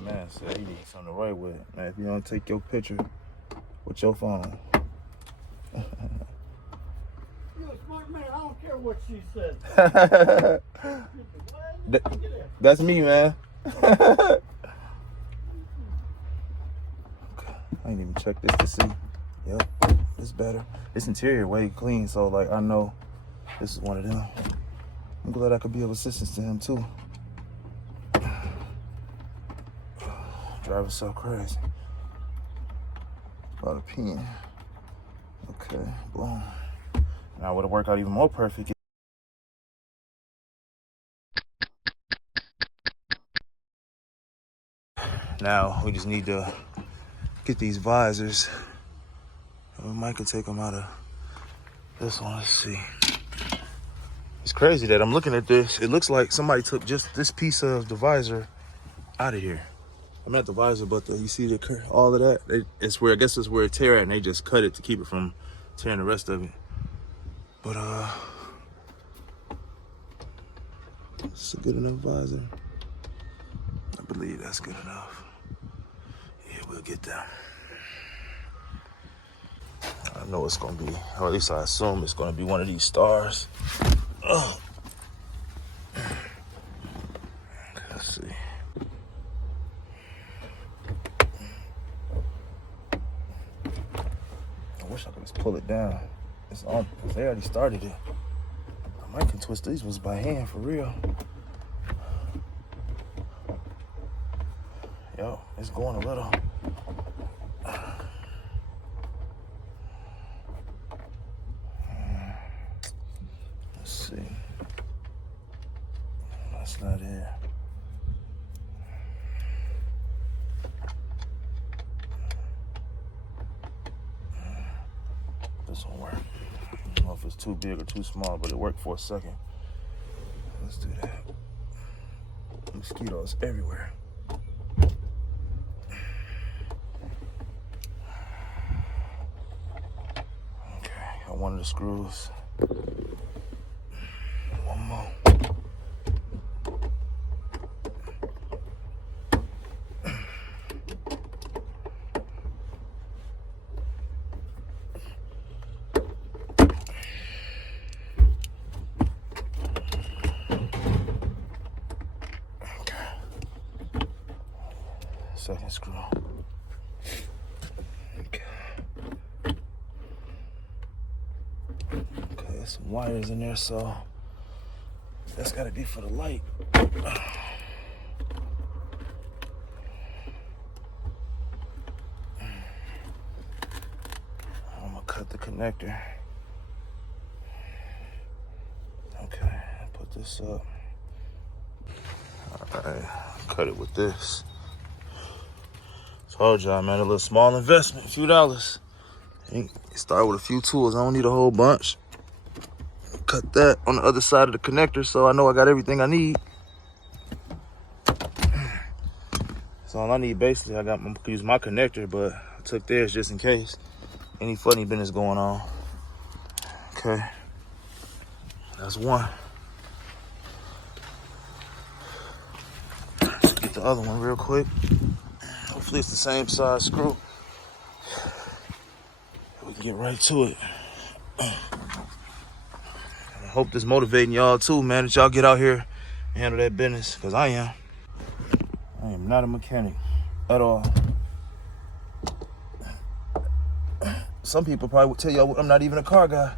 Man said he needs something to write with. Man, if you don't take your picture with your phone. You're a smart man. I don't care what she says. That's me, man. Okay. I ain't even checked this to see. Yep, it's better. This interior way clean, so like I know this is one of them. I'm glad I could be of assistance to him too. Driving so crazy. About a pen. Okay, boom. Now would it work out even more perfect? Now we just need to get these visors. We might could take them out of this one. Let's see. It's crazy that I'm looking at this. It looks like somebody took just this piece of the visor out of here. I'm not the visor, but you see all of that. It's where I guess it's where it tear at, and they just cut it to keep it from tearing the rest of it. But it's a good enough visor. I believe that's good enough. Yeah, we'll get that. I know it's gonna be, or at least I assume it's gonna be one of these stars. Oh. Let's see. I wish I could just pull it down. It's on. They already started it. I might can twist these ones by hand for real. Yo, it's going a little. Let's see. That's not it. This one work. I don't know if it's too big or too small, but it worked for a second. Let's do that. Mosquitoes everywhere. Okay, got one of the screws. One more. Second screw. Okay. Okay, there's some wires in there, so that's gotta be for the light. I'm gonna cut the connector. Okay, put this up. All right, cut it with this. Told y'all, man, a little small investment, a few dollars. Start with a few tools. I don't need a whole bunch. Cut that on the other side of the connector so I know I got everything I need. So all I need basically, I'm gonna use my connector, but I took theirs just in case. Any funny business going on. Okay, that's one. Get the other one real quick. Hopefully it's the same size screw. We can get right to it. I hope this motivating y'all too, man, that y'all get out here and handle that business, because I am. I am not a mechanic at all. Some people probably would tell y'all I'm not even a car guy,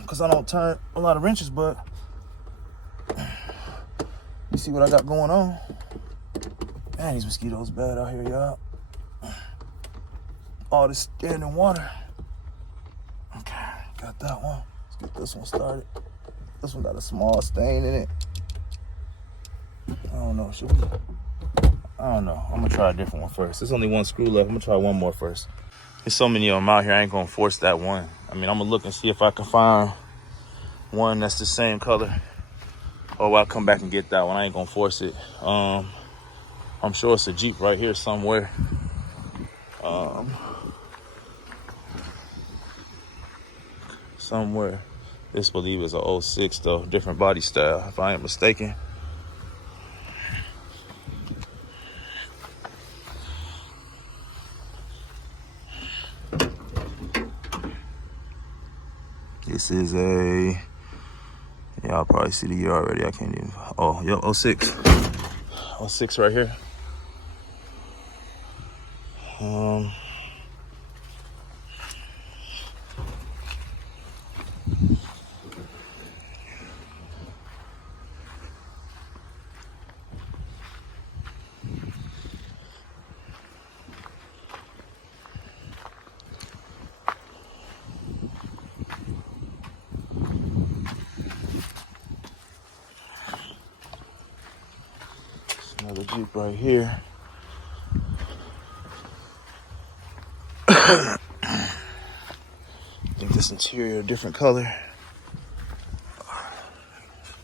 because I don't turn a lot of wrenches, but you see what I got going on? Man, these mosquitoes bad out here, y'all. All this standing water. Okay, got that one. Let's get this one started. This one got a small stain in it. I don't know, should we? I don't know. I'm gonna try a different one first. There's only one screw left. I'm gonna try one more first. There's so many of them out here, I ain't gonna force that one. I mean, I'm gonna look and see if I can find one that's the same color. Or I'll come back and get that one. I ain't gonna force it. I'm sure it's a Jeep right here somewhere. Somewhere. This, believe, is a 06 though, different body style, if I ain't mistaken. This is a, y'all probably see the year already. I can't even, oh, yep, 06. 06 right here. Another Jeep right here. I think this interior a different color.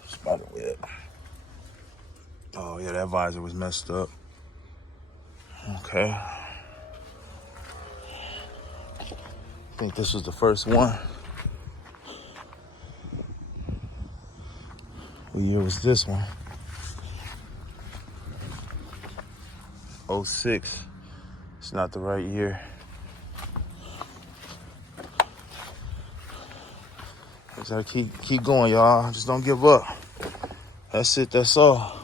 Spider web. Oh yeah, that visor was messed up. Okay. I think this was the first one. What year was this one? 06. It's not the right year. Just gotta keep going, y'all. Just don't give up. That's it, that's all.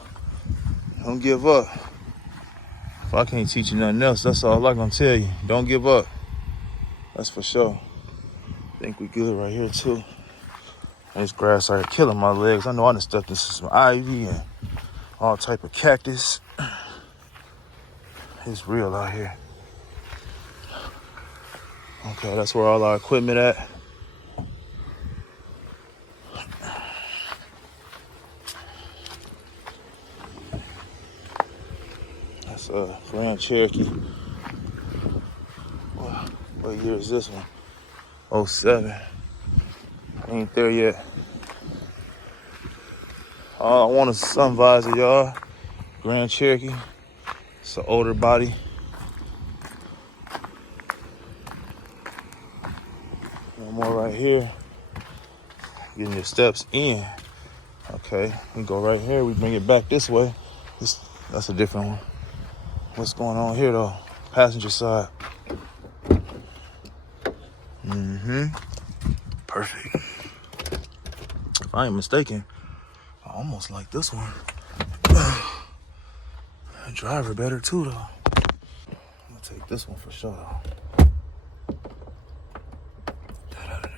Don't give up. If I can't teach you nothing else, that's all I'm gonna tell you. Don't give up. That's for sure. I think we good right here too. This grass started killing my legs. I know I done stepped into some ivy and all type of cactus. It's real out here. Okay, that's where all our equipment at. That's a Grand Cherokee. What year is this one? 07. Ain't there yet. All I want is a sun visor, y'all. Grand Cherokee. It's an older body. One more right here. Getting your steps in. Okay, we go right here. We bring it back this way. That's a different one. What's going on here though? Passenger side. Perfect. If I ain't mistaken, I almost like this one. The driver better too though. I'm gonna take this one for sure though. Get that out of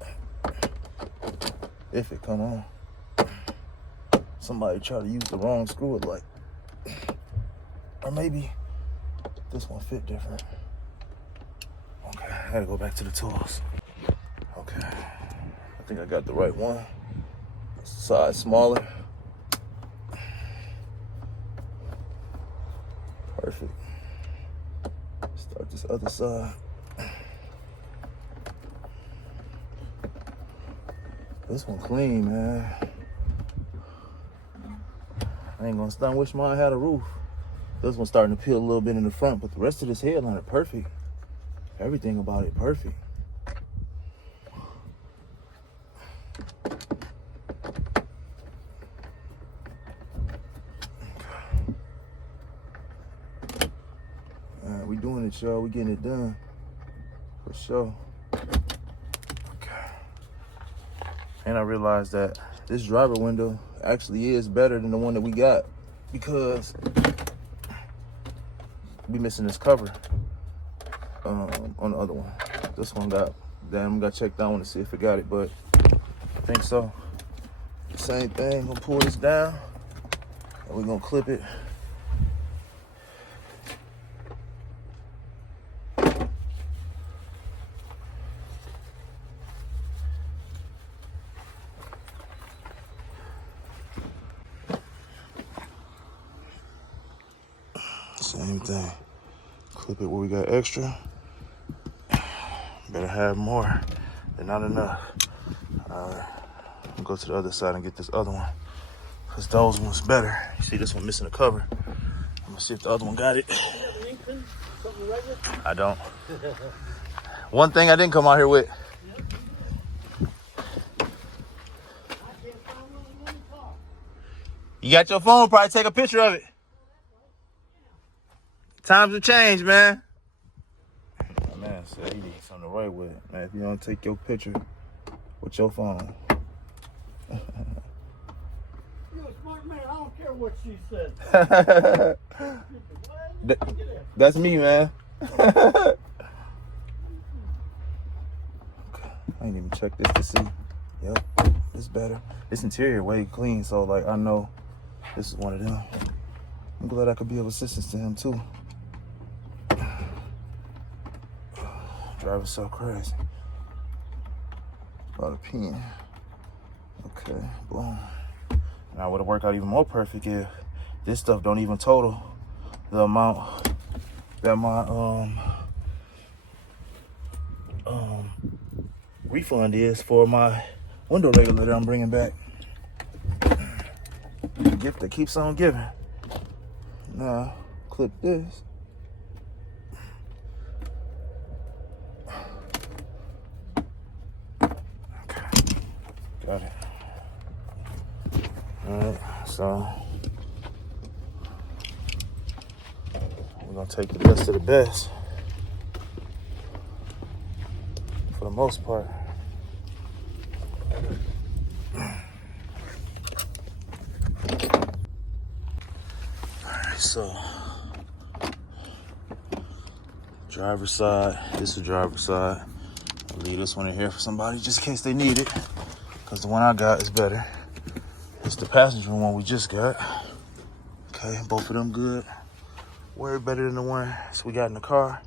there. If it come on. Somebody try to use the wrong screw, it like, or maybe this one fit different. Okay, I gotta go back to the tools. Okay, I think I got the right one. Size smaller. Perfect. Start this other side. This one clean, man. I ain't gonna stunt. Wish mine had a roof. This one's starting to peel a little bit in the front, but the rest of this headline is perfect. Everything about it perfect. We doing it, y'all. We getting it done for sure. Okay. And I realized that this driver window actually is better than the one that we got because we missing this cover on the other one. This one got checked out. I want to see if it got it, but I think so. Same thing. Gonna pull this down and we're gonna clip it. Same thing. Clip it where we got extra. Better have more than not enough. I'll go to the other side and get this other one. Because those ones better. You see this one missing a cover. I'm gonna see if the other one got it. I don't. One thing I didn't come out here with. You got your phone, probably take a picture of it. Times have changed, man. My man said he needs something to the right with it, man. If you don't take your picture with your phone. You're a smart man. I don't care what she said. That's me, man. Okay. I ain't even checked this to see. Yep, it's better. This interior way clean, so like I know this is one of them. I'm glad I could be of assistance to him too. Driving so crazy. About a pen. Okay, boom. Now would it work out even more perfect if this stuff don't even total the amount that my refund is for my window regulator I'm bringing back. The gift that keeps on giving. Now, clip this. Okay, got it. All right, so we're gonna take the best of the best for the most part. So, driver's side, this is driver's side. I'll leave this one in here for somebody just in case they need it, because the one I got is better. It's the passenger one we just got. Okay, both of them good. Way better than the one we got in the car.